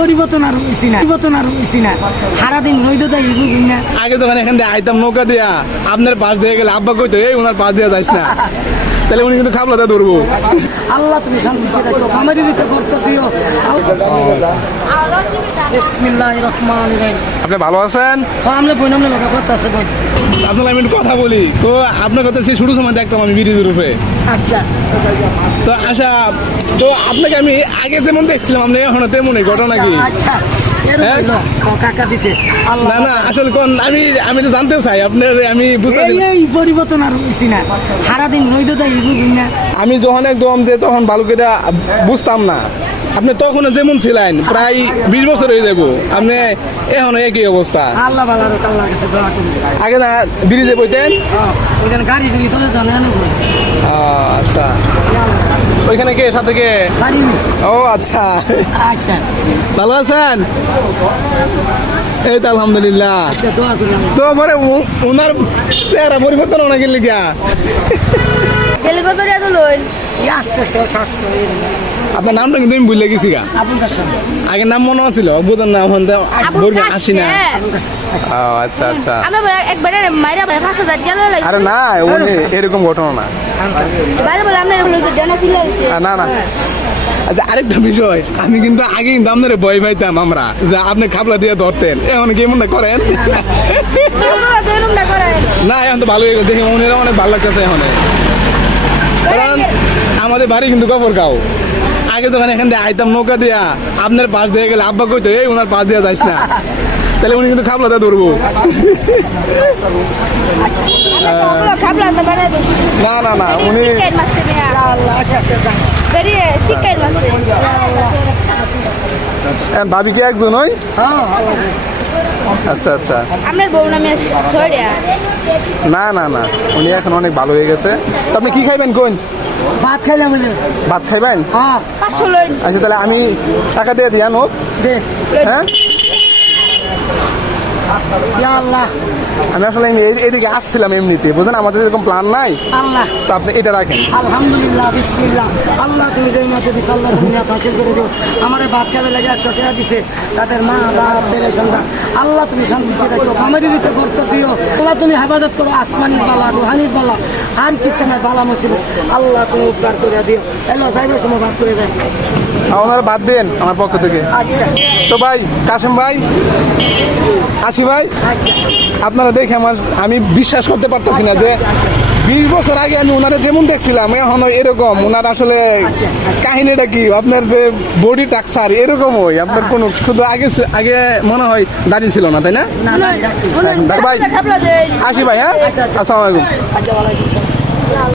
পরিবর্তন আর হইছি না, পরিবর্তন আর হইছি না। সারাদিন রইদ দেয় বুঝি না। আগে তো এখান দিয়ে আইতাম নৌকা দিয়া, আপনার পাশ দিয়ে গেলে আব্বা কইতো, এই, ওনার পাশ দিয়ে যাইস না। তাহলে উনি কিন্তু খাবলাতে ধরবো। আল্লাহ তুমি শান্তিতে রাখো আমারই দিতে করতে দিও। রহিম। আপনি ভালো আছেন? আমরা বই নামলে লগা আছে বই আপনার আমি একটু কথা বলি। তো আপনার কথা সেই শুরু সময় দেখতাম আমি ব্রিজের উপরে আচ্ছা। তো আশা তো আপনাকে আমি আগে যেমন দেখছিলাম আপনি এখন তেমনই ঘটনা কি? আচ্ছা। হ্যাঁ? না না আসলে কোন আমি আমি তো জানতে চাই আপনার আমি বুঝতে এই এই পরিবর্তন আর হইছি না। সারাদিন রইদ দেয় বুঝুন না। আমি যখন একদম যে তখন বালুকেটা বুঝতাম না আপনি তখন যেমন ছিলেন প্রায় বিশ বছর হয়ে যাব আপনি এখন একই অবস্থা। আগে না ব্রিজে বইতেন? আচ্ছা। ওইখানে কে? সাথে কে? ও আচ্ছা। আচ্ছা। ভালো আছেন? এই তো আলহামদুলিল্লাহ। আচ্ছা দোয়া করি আমরা তো উ- উনার চেহারা পরিবর্তন অনেকের লিখা আপনার নামটা কিন্তু আমি ভুলে গেছি গা। আগে নাম মনে ছিল অভ্যুতার নাম বলবেন আসি না। আচ্ছা। আচ্ছা লাগে আরে না উনি এরকম ঘটনা না। না না। আচ্ছা আরেকটা বিষয় আমি কিন্তু আগে কিন্তু আপনার ভয় পাইতাম আমরা যে আপনি খাবলা দিয়ে ধরতেন এখন কি এমন করেন? না না এখন তো ভালো দেখি উনিরা অনেক ভালো লাগতেছে এখন। আমাদের বাড়ি কিন্তু কবর গাও আগে যখন এখান দিয়ে আইতাম নৌকা দিয়া। আপনার পাশ দিয়ে গেলে আব্বা কইতো এই ওনার পাশ দিয়ে যাইস না। তাহলে উনি কিন্তু খাবলাতে ধরবো। না না না উনি ভাবি কি একজন ওই? আচ্ছা আচ্ছা। না না না উনি এখন অনেক ভালো হয়ে গেছে। তো আপনি কি খাইবেন কোন? ভাত খাইলাম বলে ভাত খাইবেন হ্যাঁ। আচ্ছা তাহলে আমি টাকা দিয়ে দিয়ান হোক দে। হ্যাঁ? ইয়া আল্লাহ আমি আসলে এই- এইদিকে আসছিলাম এমনিতে বুঝলেন? আমাদের এরকম প্ল্যান নাই। আল্লাহ। তো আপনি এটা রাখেন। আলহামদুলিল্লাহ বিসমিল্লাহ। আল্লাহ তুমি যে মাকে দিছো আল্লাহ তুমি হাসিল করে দিও। আমার খাবে লাগে একশো টাকা দিছে তাদের মা বাপ ছেলে সন্তান। আল্লাহ তুমি শান্তিতে রাখো আমারই দিতে করত দিও। আল্লাহ তুমি হেফাজত করো আসমানির বালা রুহানির বালা আর কিছু না বালা মুসিবত। আল্লাহ তুমি উদ্ধার করে দিও। এলো যাইবে সময় ভাত করে দেয় আর বাদ দেন আমার পক্ষ থেকে। আচ্ছা। তো ভাই কাশেম ভাই আসি ভাই আচ্ছা। আপনারা দেখে আমার আমি বিশ্বাস করতে পারতেছি না যে বিশ বছর আগে আমি ওনারা যেমন দেখছিলাম এখন এরকম। ওনার আসলে কাহিনীটা কি? আপনার যে বডি টাকসার ওই। আপনার কোনো শুধু আগে আগে মনে হয় দাঁড়িয়ে ছিল না তাই না? ভাই। খাবলা আসি ভাই হ্যাঁ? আসসালামু আলাইকুম। আচ্ছা ভালো